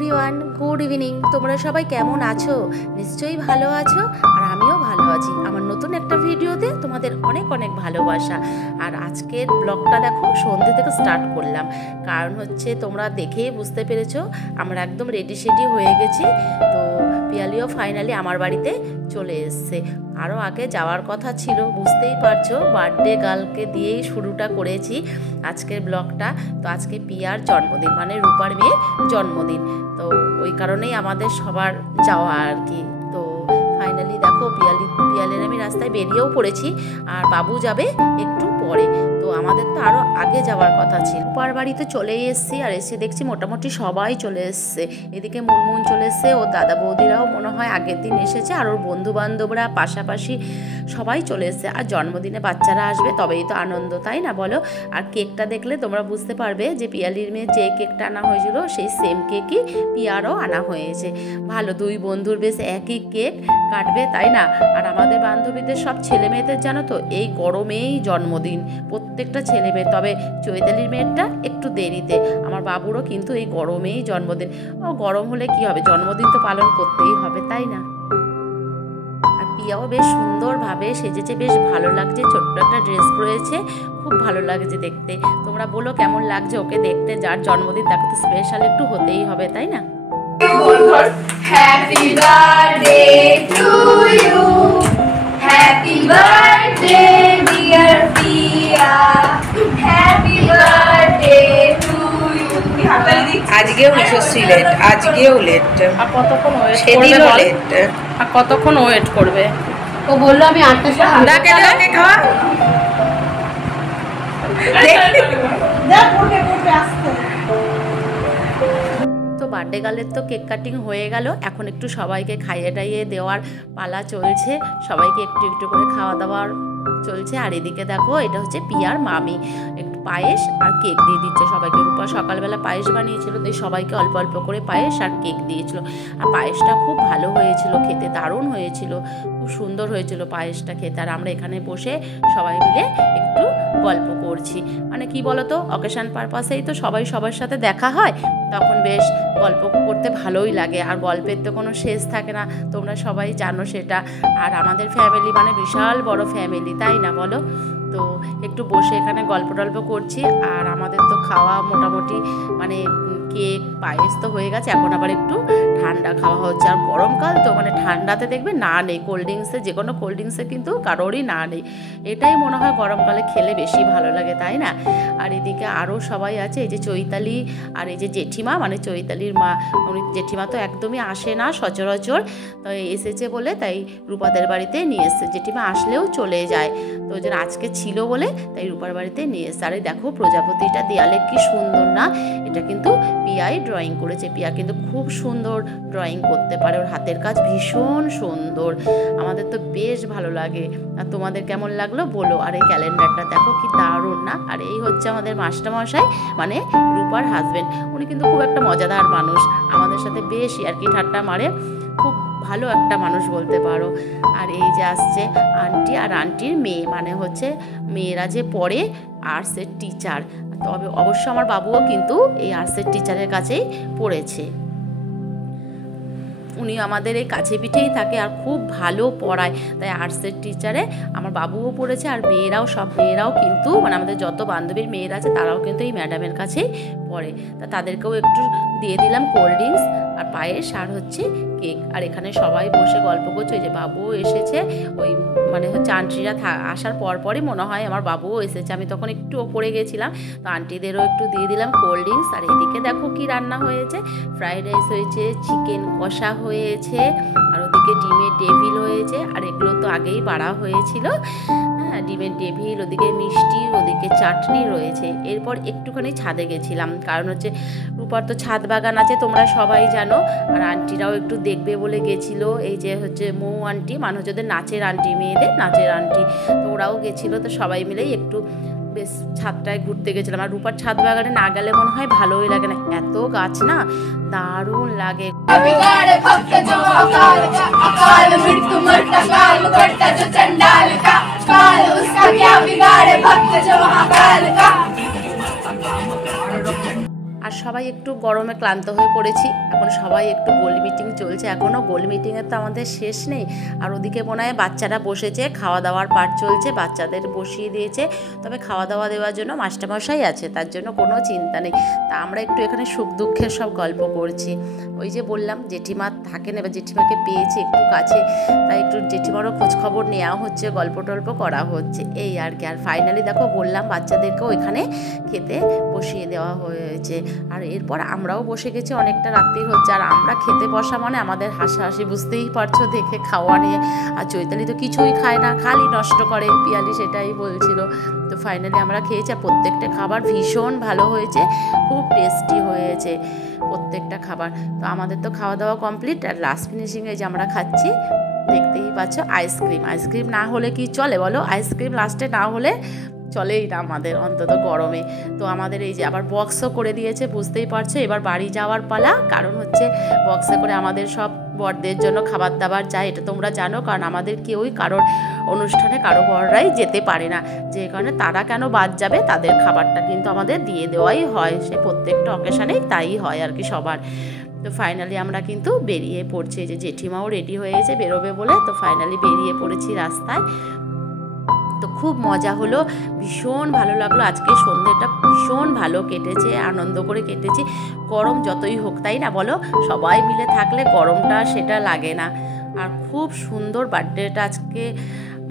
Everyone, good evening. তোমরা সবাই কেমন আছো? নিশ্চয়ই ভালো আছো, আর আমিও ভালো আছি। আমার নতুন একটা ভিডিওতে তোমাদের অনেক অনেক ভালোবাসা। আর আজকের ব্লগটা দেখো সন্ধ্যে থেকে স্টার্ট করলাম, কারণ হচ্ছে তোমরা দেখেই বুঝতে পেরেছো আমরা একদম রেডি সেডি হয়ে গেছি। তো পিয়ালিও ফাইনালি আমার বাড়িতে চলে এসছে। আরও আগে যাওয়ার কথা ছিল, বুঝতেই পারছো, বার্থডে গার্লকে দিয়েই শুরুটা করেছি আজকের ব্লগটা। তো আজকে পিয়ার জন্মদিন, মানে রূপার মেয়ের জন্মদিন, তো ওই কারণেই আমাদের সবার যাওয়া আর কি। তো ফাইনালি দেখো পিয়ালের আমি রাস্তায় বেরিয়েও পড়েছি, আর বাবু যাবে একটু পরে। তো আমাদের তো আরও আগে যাওয়ার কথা ছিল। রূপার বাড়িতে চলেই এসেছি, আর এসে দেখছি মোটামুটি সবাই চলে এসছে। এদিকে মুনমুন চলে এসছে, ওর দাদা বৌদিরাও মনে হয় আগের দিন এসেছে, আর ওর বন্ধু বান্ধবরা পাশাপাশি সবাই চলে এসছে। আর জন্মদিনে বাচ্চারা আসবে, তবেই তো আনন্দ, তাই না বলো? আর কেকটা দেখলে তোমরা বুঝতে পারবে যে পিয়ালির মেয়ে যে কেকটা আনা হয়েছিল সেই সেম কেকই পিয়ারও আনা হয়েছে। ভালো, দুই বন্ধুর বেশ একই কেক কাটবে, তাই না? আর আমাদের বান্ধবীদের সব ছেলে মেয়েদের জানো তো এই গরমেই জন্মদিন, প্রত্যেকটা ছেলে মেয়ে। তবে চৈতালির মেয়েরটা একটু দেরিতে, আমার বাবুরও কিন্তু এই গরমেই জন্মদিন। ও গরম হলে কি হবে, জন্মদিন তো পালন করতেই হবে, তাই না? আর পিয়াও বেশ সুন্দরভাবে সেজেছে, বেশ ভালো লাগছে। ছোট্ট একটা ড্রেস পরেছে, খুব ভালো লাগছে দেখতে। তোমরা বলো কেমন লাগছে ওকে দেখতে? যার জন্মদিন তাকে তো স্পেশাল একটু হতেই হবে, তাই না? Happy birthday to you. Happy birthday dear Pia. Happy birthday to you. আজকেও নিশ্চয়ই লেট, আজকেও লেট। আর কতক্ষণ ওয়েট সেদিনও করবে? লেট। আর কতক্ষণ ওয়েট করবে? ও বললো আমি 8টার সময় ডাকে ডাকে খাওয়া। তো বার্থডে গার্লের তো কেক কাটিং হয়ে গেল, এখন একটু সবাইকে খাইয়ে টাইয়ে দেওয়ার পালা চলছে। সবাইকে একটু একটু করে খাওয়া দাওয়ার চলছে। আর এদিকে দেখো, এটা হচ্ছে পিয়ার মামি একটু পায়েস আর কেক দিয়ে দিচ্ছে সবাইকে। রূপা সকালবেলা পায়েস বানিয়েছিল, তো সবাইকে অল্প অল্প করে পায়েস আর কেক দিয়েছিল। আর পায়েসটা খুব ভালো হয়েছিল খেতে, দারুণ হয়েছিল, খুব সুন্দর হয়েছিল পায়েসটা খেতে। আর আমরা এখানে বসে সবাই মিলে একটু গল্প করছি। মানে কি বলতো, অকেশন পারপাসেই তো সবাই সবার সাথে দেখা হয়, তখন বেশ গল্প করতে ভালোই লাগে। আর গল্পের তো কোনো শেষ থাকে না, তোমরা সবাই জানো সেটা। আর আমাদের ফ্যামিলি মানে বিশাল বড় ফ্যামিলি, তাই না বলো? তো একটু বসে এখানে গল্প টল্প করছি। আর আমাদের তো খাওয়া মোটামুটি মানে কেক পায়েস তো হয়ে গেছে, এখন আবার একটু ঠান্ডা খাওয়া হচ্ছে। আর গরমকাল তো মানে ঠান্ডাতে দেখবে না নেই কোল্ড ড্রিঙ্কসে, যে কোনো কোল্ড ড্রিঙ্কসে কিন্তু কারোরই না নেই। এটাই মনে হয় গরমকালে খেলে বেশি ভালো লাগে, তাই না? আর এদিকে আরও সবাই আছে, এই যে চৈতালি আর এই যে জেঠিমা, মানে চৈতালির মা। উনি জেঠিমা তো একদমই আসে না সচরাচর, তো এসেছে বলে তাই রূপাদের বাড়িতে নিয়ে এসছে। জেঠিমা আসলেও চলে যায়, তো ওই জন্য আজকে ছিল বলে তাই রূপার বাড়িতে নিয়ে এসছে। আর দেখো প্রজাপতিটা দেয়ালে কি সুন্দর না, এটা কিন্তু পিয়াই ড্রয়িং করেছে। পিয়া কিন্তু খুব সুন্দর ড্রয়িং করতে পারে, ওর হাতের কাজ ভীষণ সুন্দর। আমাদের তো বেশ ভালো লাগে। আর তোমাদের কেমন লাগলো বলো? আর এই ক্যালেন্ডারটা দেখো কি দারুণ না? আর এই হচ্ছে আমাদের মাস্টারমশাই, মানে রূপার হাজবেন্ড। উনি কিন্তু খুব একটা মজাদার মানুষ, আমাদের সাথে বেশ ইয়ার্কি ঠাট্টা মারে, খুব ভালো একটা মানুষ বলতে পারো। আর এই যে আসছে আন্টি আর আন্টির মেয়ে, মানে হচ্ছে মেয়েরা যে পড়ে আর্টসের টিচার। তবে অবশ্য আমার বাবুও কিন্তু এই আর্টসের টিচারের কাছেই পড়েছে। উনি আমাদের এই কাছে পিঠেই থাকে আর খুব ভালো পড়ায়, তাই আর্টসের টিচারে আমার বাবুও পড়েছে। আর মেয়েরাও, সব মেয়েরাও কিন্তু, মানে আমাদের যত বান্ধবীর মেয়েরা আছে তারাও কিন্তু এই ম্যাডামের কাছেই পড়ে। তা তাদেরকেও একটু দিয়ে দিলাম কোল্ড ড্রিঙ্কস আর পায়েস আর হচ্ছে কেক। আর এখানে সবাই বসে গল্প করছে। ওই যে বাবুও এসেছে, ওই মানে হচ্ছে আন্টিরা আসার পরপরই মনে হয় আমার বাবুও এসেছে। আমি তখন একটু ওপরে গেছিলাম, তো আন্টিদেরও একটু দিয়ে দিলাম কোল্ড ড্রিঙ্কস। আর এদিকে দেখো কি রান্না হয়েছে, ফ্রাইড রাইস হয়েছে, চিকেন কষা হয়েছে, আর ওদিকে ডিমের টেবিল হয়েছে। আর এগুলো তো আগেই বাড়া হয়েছিল, হ্যাঁ, ডিমের টেবিল, ওদিকে মিষ্টি, ওদিকে চাটনি রয়েছে। এরপর একটুখানি ছাদে গেছিলাম, কারণ হচ্ছে রূপার তো ছাদ বাগান আছে, তোমরা সবাই জানো। আর আন্টিরাও একটু দেখবে বলে গেছিলো, এই যে হচ্ছে মৌ আন্টি, মানে হচ্ছে ওদের নাচের আন্টি, মেয়েদের নাচের আন্টি, তো ওরাও গেছিলো। তো সবাই মিলেই একটু বেশ ছাদটায় ঘুরতে গেছিলাম। আর রূপার ছাদ বাগানে না গেলে মনে হয় ভালোই লাগে না, এত গাছ না, দারুণ লাগে। আর আর সবাই একটু গরমে ক্লান্ত হয়ে পড়েছি। এখন সবাই একটু গোল মিটিং চলছে, এখনও গোল মিটিংয়ের তো আমাদের শেষ নেই। আর ওদিকে মনে হয় বাচ্চারা বসেছে, খাওয়া দাওয়ার পার্ট চলছে, বাচ্চাদের বসিয়ে দিয়েছে। তবে খাওয়া দাওয়া দেওয়ার জন্য মাস্টারমশাই আছে, তার জন্য কোনো চিন্তা নেই। তা আমরা একটু এখানে সুখ দুঃখের সব গল্প করছি। ওই যে বললাম জেঠিমা থাকেন, এবার জেঠিমাকে পেয়েছি একটু কাছে, তাই একটু জেঠিমারও খোঁজখবর নেওয়া হচ্ছে, গল্প টল্প করা হচ্ছে, এই আর কি। আর ফাইনালি দেখো বললাম বাচ্চাদেরকেও এখানে খেতে বসিয়ে দেওয়া হয়েছে। আর এরপর আমরাও বসে গেছি, অনেকটা রাত্রি হচ্ছে। আর আমরা খেতে বসা মানে আমাদের হাসাহাসি, বুঝতেই পারছো দেখে খাওয়া নিয়ে। আর চৈতালি তো কিছুই খায় না, খালি নষ্ট করে, পিয়ালি সেটাই বলছিল। তো ফাইনালি আমরা খেয়েছি, আর প্রত্যেকটা খাবার ভীষণ ভালো হয়েছে, খুব টেস্টি হয়েছে প্রত্যেকটা খাবার। তো আমাদের তো খাওয়া দাওয়া কমপ্লিট। আর লাস্ট ফিনিশিংয়ে যে আমরা খাচ্ছি দেখতেই পাচ্ছ আইসক্রিম। আইসক্রিম না হলে কি চলে বলো? আইসক্রিম লাস্টে না হলে চলেই না আমাদের, অন্তত গরমে। তো আমাদের এই যে আবার বক্সও করে দিয়েছে, বুঝতেই পারছো এবার বাড়ি যাওয়ার পালা। কারণ হচ্ছে বক্সে করে আমাদের সব বরদের জন্য খাবার দাবার যায়, এটা তোমরা জানো। কারণ আমাদের কেউই কারোর অনুষ্ঠানে কারো বররাই যেতে পারে না, যে কারণে তারা কেন বাদ যাবে, তাদের খাবারটা কিন্তু আমাদের দিয়ে দেওয়াই হয়। সে প্রত্যেকটা অকেশনেই তাই হয় আর কি সবার। তো ফাইনালি আমরা কিন্তু বেরিয়ে পড়ছি, যে জেঠিমাও রেডি হয়েছে বেরোবে বলে। তো ফাইনালি বেরিয়ে পড়েছি রাস্তায়। তো খুব মজা হলো, ভীষণ ভালো লাগলো। আজকে সন্ধ্যেটা ভীষণ ভালো কেটেছে, আনন্দ করে কেটেছি। গরম যতই হোক, তাই না বলো, সবাই মিলে থাকলে গরমটা সেটা লাগে না। আর খুব সুন্দর বার্থডেটা আজকে,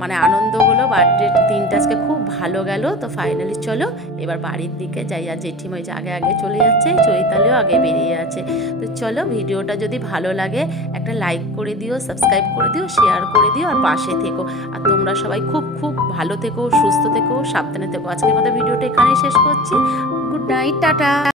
মানে আনন্দ হলো, বার্থডের দিনটা আজকে খুব ভালো গেল। তো ফাইনালি চলো এবার বাড়ির দিকে যাই। আর জেঠিমা যে আগে আগে চলে যাচ্ছে, চৈতালিও আগে বেরিয়ে আছে। তো চলো, ভিডিওটা যদি ভালো লাগে একটা লাইক করে দিও, সাবস্ক্রাইব করে দিও, শেয়ার করে দিও, আর পাশে থেকো। আর তোমরা সবাই খুব খুব ভালো থেকো, সুস্থ থেকো, সাবধানে থেকো। আজকের মতো ভিডিওটা এখানেই শেষ করছি। Good night, tata.